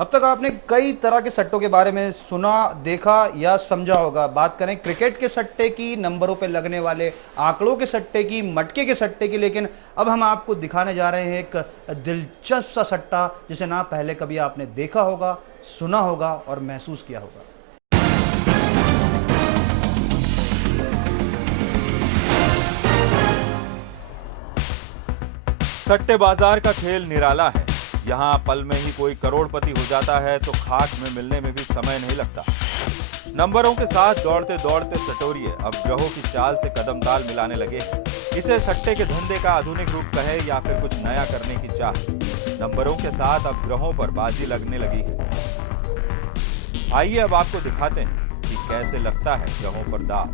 अब तक आपने कई तरह के सट्टों के बारे में सुना, देखा या समझा होगा। बात करें क्रिकेट के सट्टे की, नंबरों पे लगने वाले आंकड़ों के सट्टे की, मटके के सट्टे की, लेकिन अब हम आपको दिखाने जा रहे हैं एक दिलचस्प सा सट्टा जिसे ना पहले कभी आपने देखा होगा, सुना होगा और महसूस किया होगा। सट्टे बाजार का खेल निराला है। यहाँ पल में ही कोई करोड़पति हो जाता है तो खाक में मिलने में भी समय नहीं लगता। नंबरों के साथ दौड़ते दौड़ते सटोरिये अब ग्रहों की चाल से कदम ताल मिलाने लगे हैं। इसे सट्टे के धंधे का आधुनिक रूप कहे या फिर कुछ नया करने की चाह। नंबरों के साथ अब ग्रहों पर बाजी लगने लगी है। आइए अब आपको दिखाते हैं कि कैसे लगता है ग्रहों पर दांव।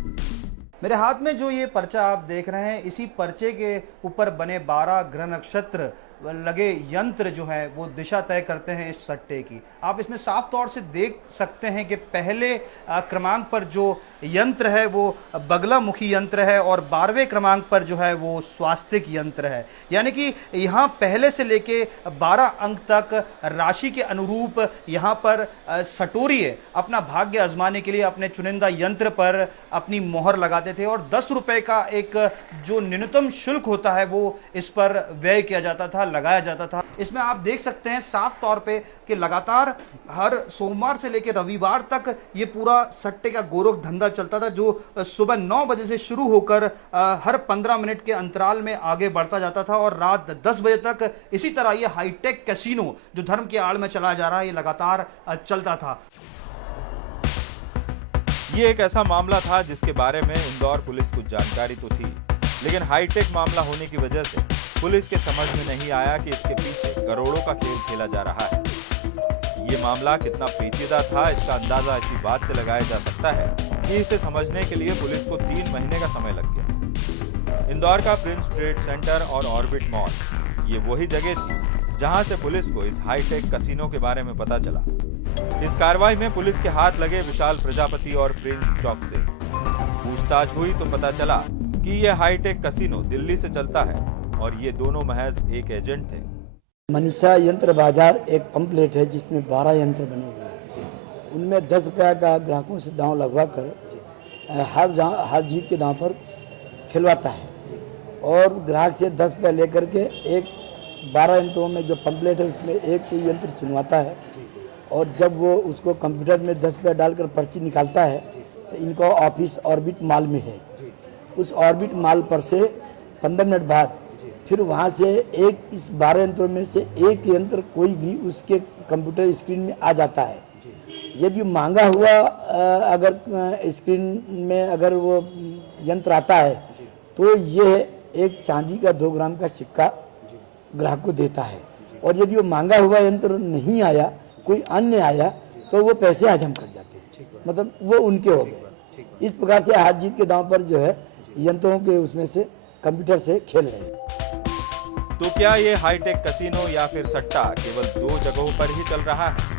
मेरे हाथ में जो ये पर्चा आप देख रहे हैं, इसी पर्चे के ऊपर बने 12 ग्रह नक्षत्र लगे यंत्र जो है वो दिशा तय करते हैं इस सट्टे की। आप इसमें साफ तौर से देख सकते हैं कि पहले क्रमांक पर जो यंत्र है वो बगलामुखी यंत्र है और 12वें क्रमांक पर जो है वो स्वास्तिक यंत्र है। यानी कि यहाँ पहले से लेके 12 अंक तक राशि के अनुरूप यहाँ पर सटोरिये अपना भाग्य आजमाने के लिए अपने चुनिंदा यंत्र पर अपनी मोहर लगाते थे और 10 रुपए का एक जो न्यूनतम शुल्क होता है वो इस पर व्यय किया जाता था, लगाया जाता था। इसमें आप देख सकते हैं साफ तौर पे कि लगातार हर सोमवार से लेकर रविवार तक ये पूरा सट्टे का गोरख धंधा चलता था, जो सुबह 9 बजे से शुरू होकर हर 15 मिनट के अंतराल में आगे बढ़ता जाता था और रात 10 बजे तक इसी तरह ये हाईटेक कैसीनो जो धर्म की आड़ में चला जा रहा है ये लगातार चलता था। ये एक ऐसा मामला था जिसके बारे में इंदौर पुलिस को जानकारी तो थी, लेकिन हाईटेक मामला होने की वजह से पुलिस के समझ में नहीं आया कि इसके पीछे करोड़ों का खेल खेला जा रहा है। ये मामला कितना पेचीदा था इसका अंदाजा इसी बात से लगाया जा सकता है कि इसे समझने के लिए पुलिस को 3 महीने का समय लग गया। इंदौर का प्रिंस ट्रेड सेंटर और ऑर्बिट मॉल ये वही जगह थी जहां से पुलिस को इस हाईटेक कैसीनो के बारे में पता चला। इस कार्रवाई में पुलिस के हाथ लगे विशाल प्रजापति और प्रिंस चौक से पूछताछ हुई तो पता चला कि यह हाईटेक कैसीनो दिल्ली से चलता है और ये दोनों महज एक एजेंट थे। मनीषा यंत्र बाजार एक पंपलेट है जिसमें 12 यंत्र बने हुए हैं। उनमें 10 रुपया का ग्राहकों से दांव लगवा कर हर जीत के दांव पर खिलवाता है और ग्राहक से 10 रुपया लेकर के एक 12 यंत्रों में जो पंपलेट है उसमें एक कोई यंत्र चुनवाता है और जब वो उसको कंप्यूटर में 10 रुपया डालकर पर्ची निकालता है तो इनका ऑफिस ऑर्बिट मॉल में है। उस ऑर्बिट मॉल पर से 15 मिनट बाद फिर वहाँ से एक इस 12 यंत्रों में से एक यंत्र कोई भी उसके कंप्यूटर स्क्रीन में आ जाता है। यदि महंगा हुआ अगर स्क्रीन में अगर वो यंत्र आता है तो ये एक चांदी का 2 ग्राम का सिक्का ग्राहक को देता है और यदि वो महंगा हुआ यंत्र नहीं आया, कोई अन्य आया तो वो पैसे हजम कर जाते हैं, मतलब वो उनके हो गए। इस प्रकार से हार जीत के दांव पर जो है यंत्रों के उसमें से कंप्यूटर से खेल रहे हैं। तो क्या ये हाईटेक कैसीनो या फिर सट्टा केवल 2 जगहों पर ही चल रहा है?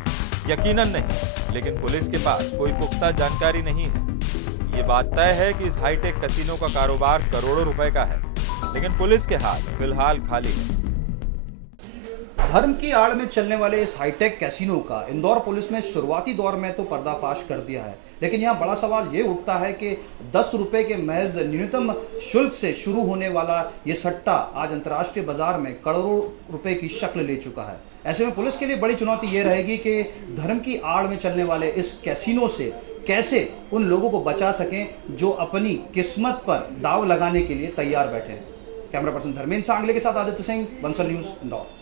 यकीनन नहीं, लेकिन पुलिस के पास कोई पुख्ता जानकारी नहीं है। ये बात तय है कि इस हाईटेक कैसीनो का कारोबार करोड़ों रुपए का है, लेकिन पुलिस के हाथ फिलहाल खाली है। धर्म की आड़ में चलने वाले इस हाईटेक कैसीनो का इंदौर पुलिस ने शुरुआती दौर में तो पर्दाफाश कर दिया है, लेकिन यहाँ बड़ा सवाल ये उठता है कि 10 रुपए के महज न्यूनतम शुल्क से शुरू होने वाला ये सट्टा आज अंतर्राष्ट्रीय बाजार में करोड़ों रुपए की शक्ल ले चुका है। ऐसे में पुलिस के लिए बड़ी चुनौती ये रहेगी कि धर्म की आड़ में चलने वाले इस कैसीनो से कैसे उन लोगों को बचा सकें जो अपनी किस्मत पर दाव लगाने के लिए तैयार बैठे हैं। कैमरा पर्सन धर्मेंद्र सांगले के साथ आदित्य सिंह, बंसल न्यूज, इंदौर।